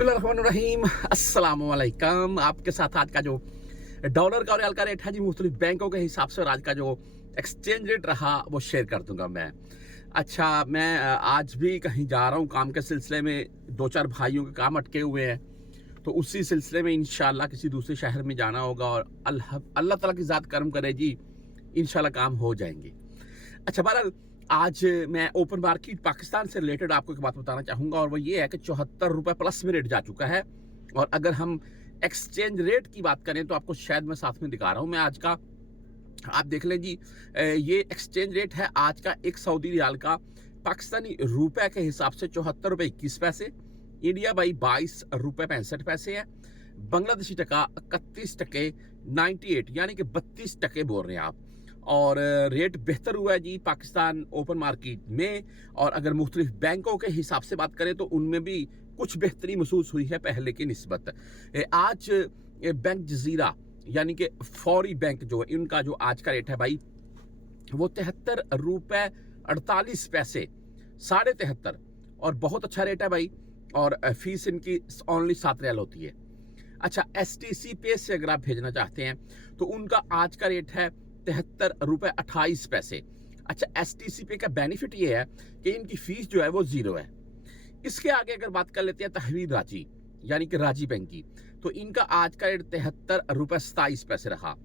बिस्मिल्लाहिर्रहमानिर्रहीम, अस्सलाम वालेकुम। आपके साथ आज का जो डॉलर का और रियाल का रेट है जी, मुख्तलिफ बैंकों के हिसाब से, और आज का जो एक्सचेंज रेट रहा वो शेयर कर दूंगा मैं। अच्छा, मैं आज भी कहीं जा रहा हूँ काम के सिलसिले में। दो चार भाइयों के काम अटके हुए हैं, तो उसी सिलसिले में इंशाल्लाह किसी दूसरे शहर में जाना होगा, और अल्लाह ताला की ज़ात करम करे जी, इंशाल्लाह काम हो जाएंगे। अच्छा, बहरहाल आज मैं ओपन मार्केट पाकिस्तान से रिलेटेड आपको एक बात बताना चाहूँगा, और वो ये है कि 74 रुपये प्लस में रेट जा चुका है। और अगर हम एक्सचेंज रेट की बात करें तो आपको शायद मैं साथ में दिखा रहा हूँ मैं आज का, आप देख लें जी। ये एक्सचेंज रेट है आज का, एक सऊदी रियाल का पाकिस्तानी रुपए के हिसाब से 74 रुपये 21 पैसे, इंडिया बाई 22 रुपये 65 पैसे है, बांग्लादेशी टका 31 टके 98, यानी कि 32 टके बोल रहे हैं आप। और रेट बेहतर हुआ है जी पाकिस्तान ओपन मार्केट में। और अगर मुख्तलिफ बैंकों के हिसाब से बात करें तो उनमें भी कुछ बेहतरी महसूस हुई है पहले की निस्बत। आज बैंक जजीरा यानी कि फौरी बैंक जो है, इनका जो आज का रेट है भाई वो 73 रुपये 48 पैसे, 73.5, और बहुत अच्छा रेट है भाई। और फीस इनकी ओनली 7 रियाल होती है। अच्छा, STC पे से अगर आप भेजना चाहते हैं तो उनका आज का रेट है 73 रुपये 28 पैसे। अच्छा, STC पे का बेनिफिट ये है कि इनकी फीस जो है वो 0 है। इसके आगे अगर बात कर लेते हैं तहवील राजी यानी कि राजी बैंक की, तो इनका आज का रेट 73 रुपये 27 पैसे रहा,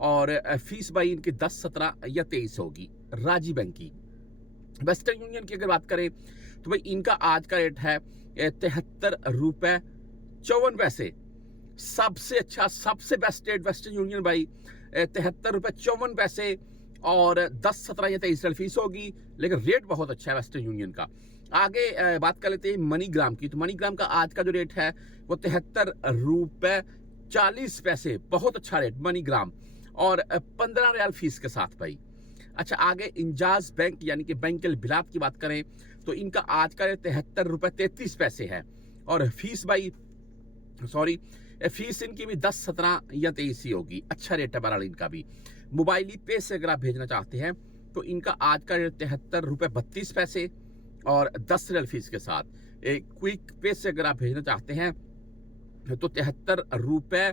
और फीस भाई इनकी 10, 17 या 23 होगी राजी बैंक की। वेस्टर्न यूनियन की अगर बात करें तो भाई इनका आज का रेट है 73 रुपये 54 पैसे। सबसे अच्छा, सबसे बेस्ट रेट वेस्टर्न यूनियन भाई 73 रुपये 54 पैसे, और 10, 17 या 23 फीस होगी, लेकिन रेट बहुत अच्छा है वेस्टर्न यूनियन का। आगे बात कर लेते हैं मनीग्राम की, तो मनीग्राम का आज का जो रेट है वो 73 रुपये 40 पैसे, बहुत अच्छा रेट मनीग्राम, और 15 रियाल फीस के साथ भाई। अच्छा, आगे इंजाज बैंक यानी कि बैंक बिलात की बात करें तो इनका आज का रेट 73 रुपये 33 पैसे है, और फीस भाई फीस इनकी भी 10, 17 या 23 ही होगी। अच्छा रेट है बहरहाल इनका भी। मोबाइली पे से अगर आप भेजना चाहते हैं तो इनका आज का रेट 73 रुपये 32 पैसे और 10 रियाल फीस के साथ। क्विक पे से अगर आप भेजना चाहते हैं तो 73 रुपये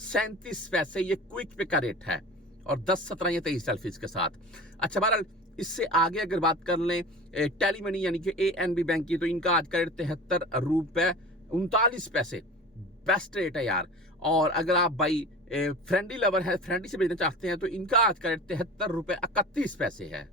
37 पैसे, ये क्विक पे का रेट है, और 10, 17 या 23 रियाल फीस के साथ। अच्छा, बहरहाल इससे आगे अगर बात कर लें टेली मनी यानी कि ANB बैंक की, तो इनका आज का रेट 73 रुपये 39 पैसे, बेस्ट रेट है यार। और अगर आप भाई फ्रेंडली लवर है, फ्रेंडली से भेजना चाहते हैं तो इनका आज का रेट 73 रुपये 31 पैसे है।